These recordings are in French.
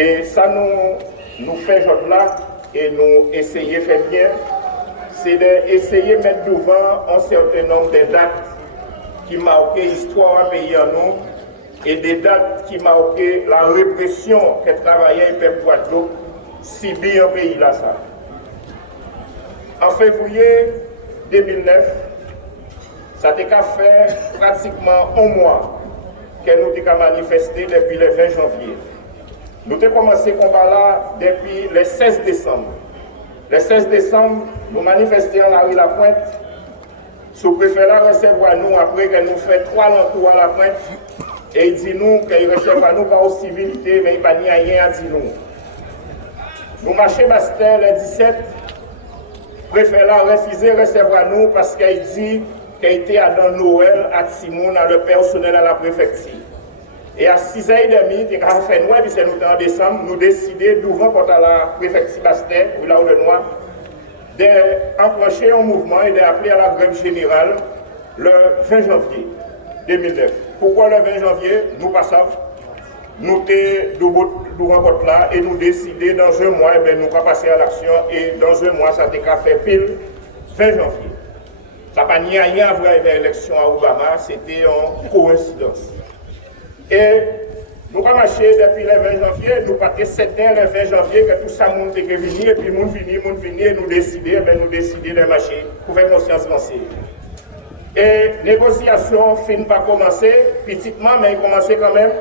Et ça nous fait genre là, et nous essayer de faire bien, c'est d'essayer de mettre devant un certain nombre de dates qui marquent l'histoire du pays en nous, et des dates qui marquent la répression que travaillait le peuple Guadeloupe subit en pays là. Ça. En février 2009, ça a fait pratiquement un mois que nous avons manifesté depuis le 20 janvier. Nous avons commencé le combat là depuis le 16 décembre. Le 16 décembre, nous manifestions à la rue La Pointe. Sous-préfet là recevoir nous après que nous fait 3 tours à La Pointe. Et il dit nous qu'il recevra nous par civilité, mais il n'y a pas rien à dire nous. Nous marchons Bastel le 17. Le préfet là refusé de recevoir nous parce qu'il dit qu'il était à dans Noël à Timoun, à le personnel à la préfecture. Et à 6h30, il a fait noir, puis c'est nous en décembre, nous décidons d'ouvrir contre la préfecture Bastel, là où le noir, d'enclencher un mouvement et d'appeler à la grève générale le 20 janvier 2009. Pourquoi le 20 janvier? Nous passons, nous devons contre là et nous décider dans un mois, nous allons passer à l'action et dans un mois, ça a fait pile 20 janvier. Ça n'a pas ni rien à voir avec l'élection à Obama, c'était une coïncidence. Et nous avons marché depuis le 20 janvier, nous partons 7 ans le 20 janvier, que tout ça, monde est venu, et puis monde venu, et nous décidons de marcher pour faire conscience avancée. Et négociation finit par commencer, petitement, mais il commençait quand même.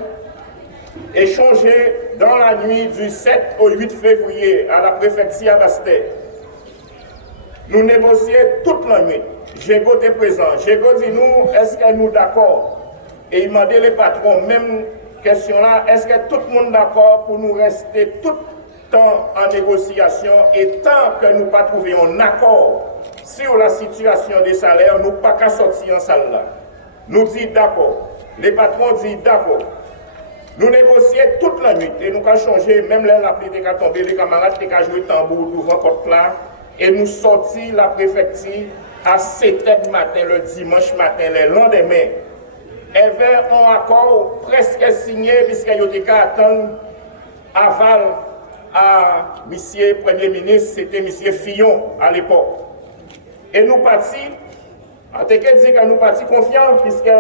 Échanger dans la nuit du 7 au 8 février à la préfecture à Bastel. Nous négocions toute la nuit. Jégo était présent. Jégo dit nous, est-ce que nous d'accord? Et il m'a demandé les patrons, même question là, est-ce que tout le monde d'accord pour nous rester tout le temps en négociation et tant que nous ne pas trouver un accord sur la situation des salaires, nous ne pas qu'à sortir en salle là. Nous disons d'accord. Les patrons disent d'accord. Nous négocions toute la nuit et nous avons changé, même là la pluie est tombée, les camarades ont joué tambour devant porte là et nous sortis la préfecture à 7h du matin, le dimanche matin, le lendemain. Il y avait un accord presque signé puisqu'il y a eu attendre aval à M. Premier ministre, c'était M. Fillon à l'époque. Et nous partis, en tout cas, dit que nous partis confiants puisque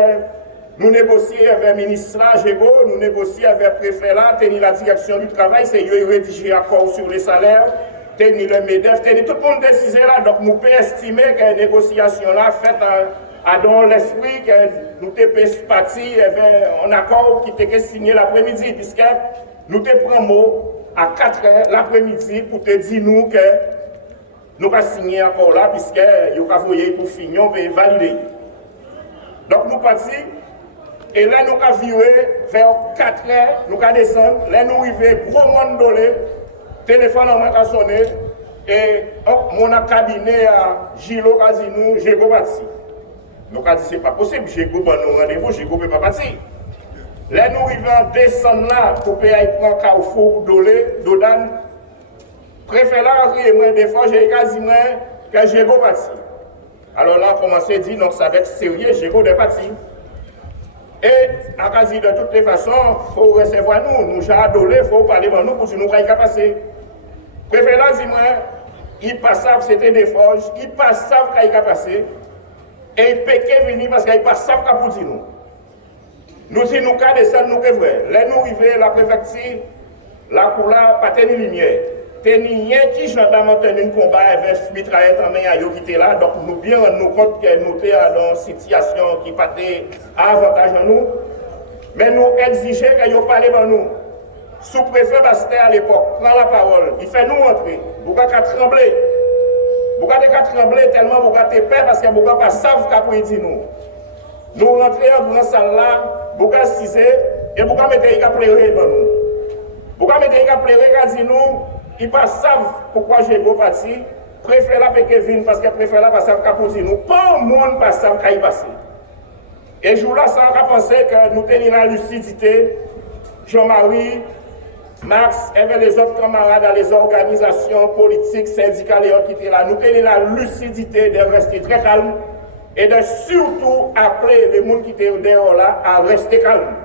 nous négocions avec le ministre Jégo, nous négocions avec le préfet là, tenir la direction du travail, c'est eux qui rédigent l'accord sur les salaires, tenir le MEDEF, tenir tout le monde décisé là. Donc nous pouvons estimer que la négociation là faite dans l'esprit que nous sommes partis, il y avait un accord qui était signé l'après-midi, puisque nous te prenons mot à 4h l'après-midi pour te dire nous que nous avons signé un accord là, puisque nous avons voyé pour Fignon et valider. Donc nous partis. Et là, nous avons viré vers 4h, nous avons descendu, là, nous arrivons, gros monde dolé, téléphone en main a sonné, et mon cabinet à Gilo a dit nous, j'ai pas parti. Nous avons dit, c'est pas possible, j'ai pas nous rendez-vous, j'ai pas parti. Là, nous arrivons descendre là, pour payer prendre Carrefour, Dolé, Dodan. Préfet là, moi, des fois, j'ai quasiment que j'ai pas parti. Alors là, on commence à dire, donc ça va être sérieux, j'ai pas parti. Et à quasi de toutes les façons, il faut recevoir nous, nous j'ai adolé, il faut parler de nous pour que nous puissions passer. Préfet là, dis-moi, ils passent, c'était des forges, ils passent, qu'il va passer, et ils peuvent venir parce qu'ils passent, pour dire nous. Nous disons, nous, qu'à descendre, nous, que vrai. Là, nous arrivons, la préfecture, la couleur, pas tenir lumière. Tenir qui gendarme tenu un combat avec mitraillette en main à qui était là, donc nous bien nous compte que nous sommes dans une situation qui pas avantage à nous, mais nous exigeons que vous parlez de nous. Sous-préfet Bastel à l'époque prend la parole, il fait nous entrer, vous n'avez trembler. Vous n'avez trembler tellement vous avez peur parce que vous n'avez pas savent qu'après dire nous. Nous rentrons dans la salle là, vous avez cisé et vous avez mis à pleurer dans nous. Vous avez mis à pleurer et dire nous. Ils ne savent pourquoi j'ai beau parti. Préfère la Kevin parce que préfère la passer qu'à pour nous. Pas le monde ne sait qu'à y passer. Et jour là, ça a pensé que nous tenions la lucidité. Jean-Marie, Max et les autres camarades dans les organisations politiques, syndicales et autres qui étaient là. Nous tenions la lucidité de rester très calme et de surtout appeler les gens qui étaient dehors là à rester calme.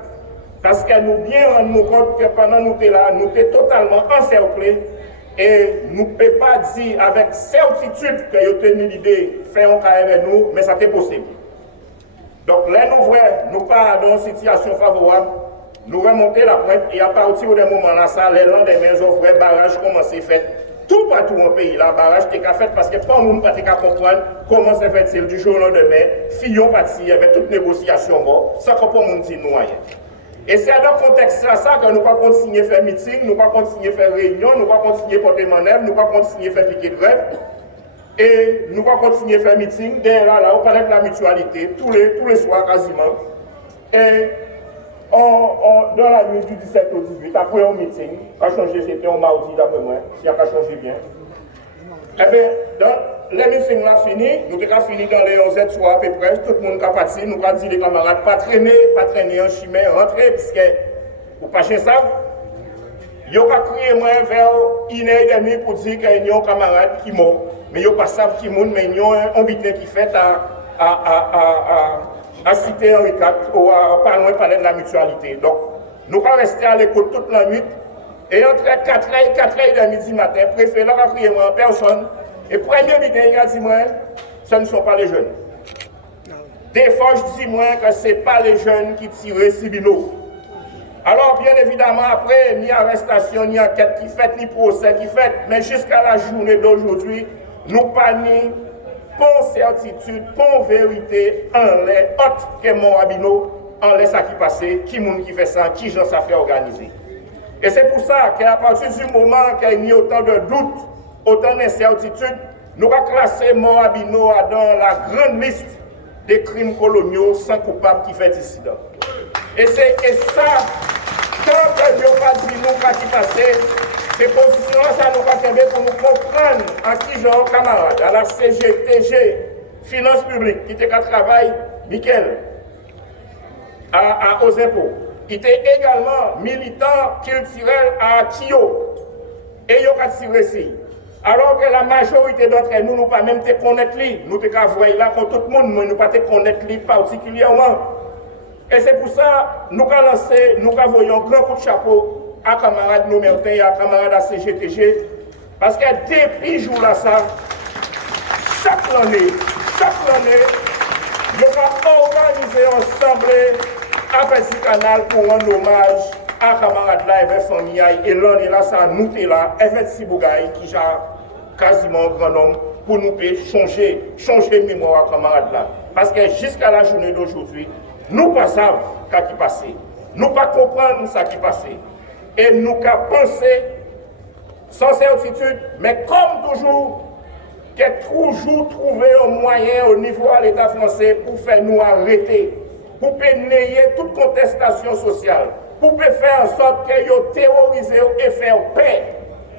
Parce que nous bien rendons compte que pendant nous sommes là, nous sommes totalement encerclés et nous ne pouvons pas dire avec certitude que nous avons l'idée de faire un cas avec nous, mais ça c'est possible. Donc là, nous pas dans une situation favorable, nous remontons la pointe et à partir de ce moment-là, ça, les lendemains, les vrais barrages commencent à faire tout partout dans le pays. La barrage est fait parce que pas nous ne pouvons pas comprendre comment c'est fait du jour au lendemain, Fillon parti avec toute négociation, sans qu'on puisse dire nous rien. Et c'est dans ce contexte-là que nous ne pouvons pas continuer à faire meeting, nous ne pouvons pas continuer à faire réunion, nous ne pouvons pas continuer à porter manœuvre, nous ne pouvons pas continuer à faire piquet de grève. Et nous ne pouvons pas continuer à faire meeting. Derrière là, on parle de la mutualité, tous les soirs quasiment. Et dans la nuit du 17 au 18, après un meeting, a changé, c'était un mardi d'après moi, si on a changé bien. Eh bien, dans les meetings là fini, nous avons fini dans les 11h soir à peu près, tout le monde a parti, nous avons dit les camarades, pas traîner en chemin, rentrer, puisque vous pas chez ça. Ils ont crié moi vers 1h30 pour dire qu'il y a un camarade qui est mort. Mais ils ne savent pas qui est mort, mais il y a un butin qui fait à citer Henri IV, ou pas loin parler de la mutualité. Donc, nous allons rester à l'écoute toute la nuit. Et entre 4h et 4h30 du matin, le préfet a crié moi en personne. Et le premier butin, il a dit moi, ce ne sont pas les jeunes. Des fois, je dis moi que ce n'est pas les jeunes qui tirent Sibino. Alors, bien évidemment, après, ni arrestation, ni enquête qui fait, ni procès qui fait, mais jusqu'à la journée d'aujourd'hui, nous pas ni pour certitude, pour vérité, en les autres que mon Abino, en les ça qui passé, qui moun qui fait ça, qui j'en ça fait organiser. Et c'est pour ça qu'à partir du moment qu'il y a autant de doutes, autant d'incertitudes, nous allons classer Morabino dans la grande liste des crimes coloniaux sans coupable qui fait dissident. Et ça, tant que nous pas dit nous pas qui passer, ces positions-là, ça nous va tomber pour nous comprendre en qui genre camarade, à la CGTG, Finances publiques, qui était qu'à travail, Michael, aux impôts. Il était également militant culturel à Kyo. Et il a tiré ici. Alors que la majorité d'entre nous, nous pas même te connaître lui. Nous te voyons là contre tout le monde, mais nous pas te connaître lui particulièrement. Et c'est pour ça que nous avons lancé, nous voyons un grand coup de chapeau à camarades Nomertin et à camarades à CGTG. Parce que depuis ce jour-là, chaque année, nous avons organisé ensemble avec ce canal pour rendre hommage à camarades là, avec famille. Et l'année là, ça nous est là, avec Sibougaï, qui a quasiment un grand nombre, pour nous changer mémoire à camarades là. Parce que jusqu'à la journée d'aujourd'hui, nous ne savons pas ce qui passait. Nous ne comprenons pas ce qui passait. Et nous pensons sans certitude, mais comme toujours, toujours trouver un moyen au niveau de l'État français pour faire nous arrêter, pour nier toute contestation sociale, pour faire en sorte qu'ils terrorisent et faire paix.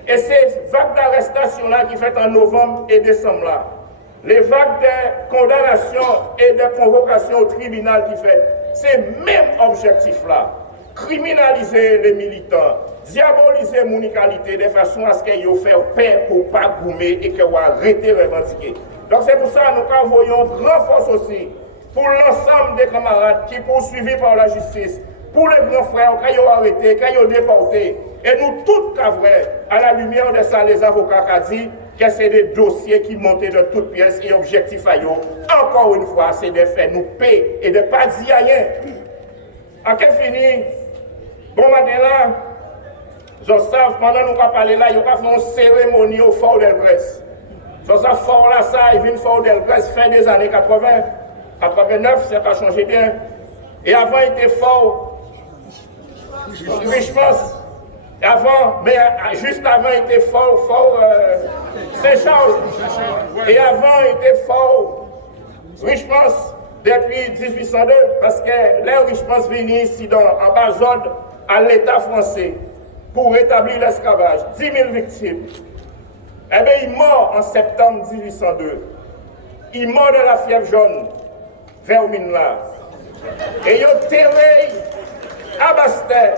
Et ces vagues d'arrestation-là qui fait en novembre et décembre là, les vagues de condamnation et de convocation au tribunal qui fait, c'est le même objectif-là. Criminaliser les militants, diaboliser mon qualité de façon à ce qu'ils fassent paix pour ne pas goumer et qu'ils arrêtent de revendiquer. Donc c'est pour ça que nous envoyons grand force aussi pour l'ensemble des camarades qui sont poursuivis par la justice, pour les grands frères qui ont arrêté, qui ont déporté. Et nous tous, à la lumière de ça, les avocats ont dit que c'est des dossiers qui montaient de toutes pièces et objectifs à eux. Encore une fois, c'est de faire nous payer et de ne pas dire rien. À quel fini? Bon matin là, je sais, pendant nous parler là, il y a fait une cérémonie au Fort d'Elbrès. Je sais, Fort là, ça, il vient Fort d'Elbrès fin des années 80, 89, ça a changé bien. Et avant, il était Fort Richemont. Avant, mais juste avant, il était Fort Saint-Charles. Et avant, il était Fort Richemont depuis 1802, parce que les Richemont venaient ici en bas zone à l'État français pour rétablir l'esclavage. 10 000 victimes. Eh bien, il mort en septembre 1802. Il mort de la fièvre jaune vers Minla. Et il a terré à Bastère.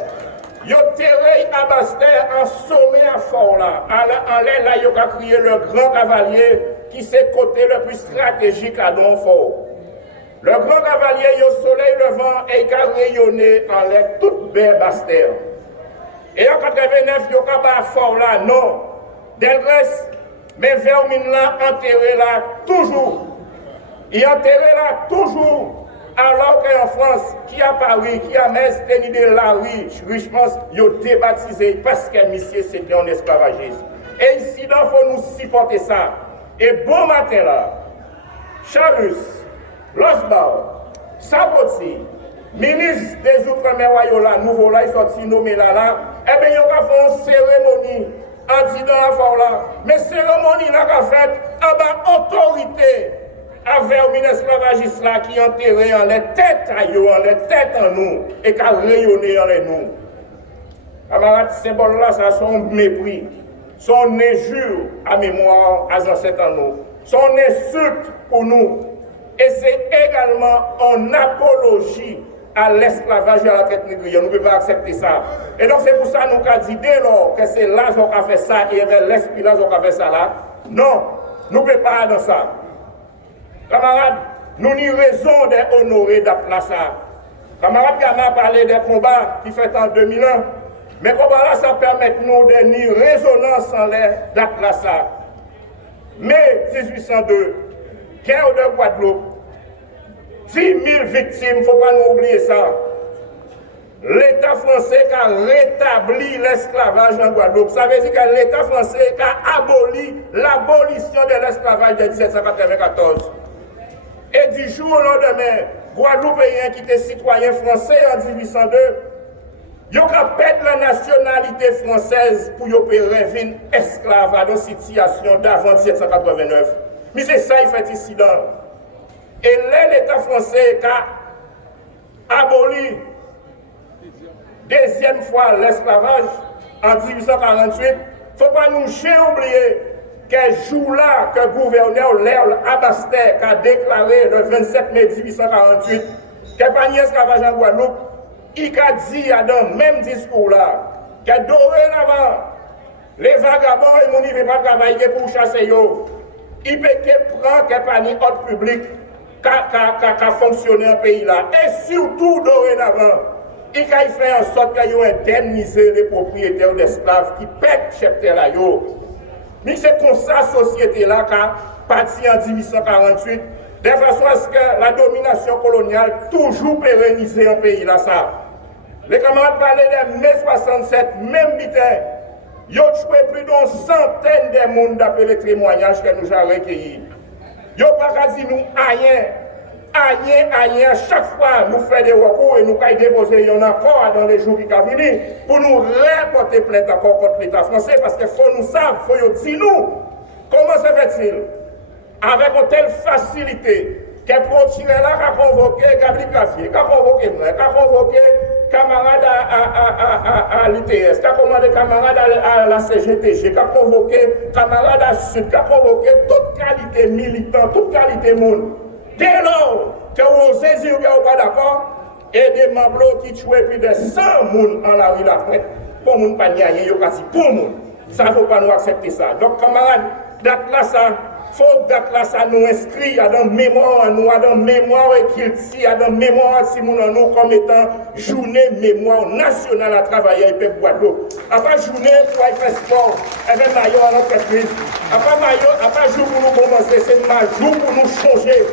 Il a terré à Bastère en sommet à fort là. En l'air là, il a crié le grand cavalier qui s'est côté le plus stratégique à Donfort. Le grand cavalier au soleil levant et qui a rayonné en l'air toute belle basse terre. Et en 89, il n'y a pas fort là, non. Delgrès, mais Vermine là, enterré là, toujours. Il est enterré là, toujours. Alors qu'en France, qui a Paris, qui a Metz, tenu de la rue, richement, ils ont débaptisé parce que monsieur c'était un esclavagiste. Et ici, il faut nous supporter ça. Et bon matin là, Charles, Losbao, Saboti, ministre des Outre-mer là, nouveau là, il sorti nommé là, eh bien, il va faire une cérémonie en disant à là. Mais cérémonie là qu'a fait en bas autorité avec un esclavagiste là qui enterré en les têtes à eux, en les têtes en nous, et qui a rayonné en les nous. Camarades, symbole là, ça son mépris, son injure à mémoire à ancêtres en nous, son insulte pour nous. Et c'est également en apologie à l'esclavage et à la traite négrière. Nous ne pouvons pas accepter ça. Et donc c'est pour ça que nous avons dit dès lors que c'est là qu'on a fait ça et l'esprit là qu'on a fait ça là. Non, nous ne pouvons pas dans ça. Camarades, nous avons raison d'honorer d'Aplassa. Camarades, qui a parlé des combats qui fait en 2001. Mais combats là, ça permet nous de nier résonance en l'air d'Aplassa. Mai 1802. Guerre de Guadeloupe, 10 000 victimes, il ne faut pas nous oublier ça. L'État français qui a rétabli l'esclavage en Guadeloupe. Ça veut dire que l'État français qui a aboli l'abolition de l'esclavage de 1794. Et du jour au lendemain, Guadeloupéens qui étaient citoyens français en 1802, ils ont perdu la nationalité française pour rêver une esclave dans une situation d'avant 1789. Mais c'est ça, il fait ici dans. Et là, l'État français a aboli deuxième fois l'esclavage en 1848. Il ne faut pas nous oublier que jour-là, que le gouverneur Léo Abastet a déclaré le 27 mai 1848 qu'il n'y a pas d'esclavage en Guadeloupe, il a dit dans le même discours-là que dorénavant, les vagabonds et mon ne veulent pas travailler pour chasser eux. Il peut prendre qu'il n'y a pas de ordre public qui a fonctionné en pays là. Et surtout, dorénavant, il fait en sorte qu'il y ait indemnisé les propriétaires d'esclaves qui pètent chef là. Mais c'est comme ça, la société là, qui a parti en 1848, de façon à ce que la domination coloniale toujours pérennisée en pays là. Ça. Les camarades parlaient de mai 67, même bitin. Ils ont joué plus d'une centaine de monde d'après les témoignages que nous avons recueillis. Ils n'ont pas dit nous rien. Chaque fois, nous faisons des recours et nous avons déposé un accord dans les jours qui vont venir pour nous reporter plainte encore contre l'État français parce qu'il faut nous savoir, il faut nous dire nous. Comment se fait-il? Avec une telle facilité qu'elle procureur là a convoqué Gabriel Gravier, qui a convoqué moi, qui a convoqué camarades à l'ITS, qui a commandé camarades à la CGTG, qui a convoqué camarades à Sud, qui a convoqué toute qualité militant, toute qualité monde. Dès lors que vous osez ou pas d'accord, et des membres qui tuent plus de 100 personnes en la rue la prête, pour ne pas nier, il y a quasi pour monde. Ça ne faut pas nous accepter ça. Donc camarades, date là ça. Faut que là, ça nous inscrit à dans mémoire, nous à dans mémoire et qu'il à dans mémoire si nous nous comme étant journée mémoire nationale à travailler avec le Guadeloupe. Après journée pour aller faire sport, avec maillot à l'entreprise. Après jour pour nous commencer, c'est ma jour pour nous changer.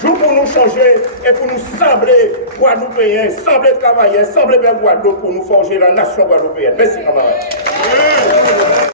Jour pour nous changer et pour nous sembler Guadeloupéens, sembler travailler, sembler bien Guadeloupe pour nous forger la nation guadeloupéenne. Merci camarades.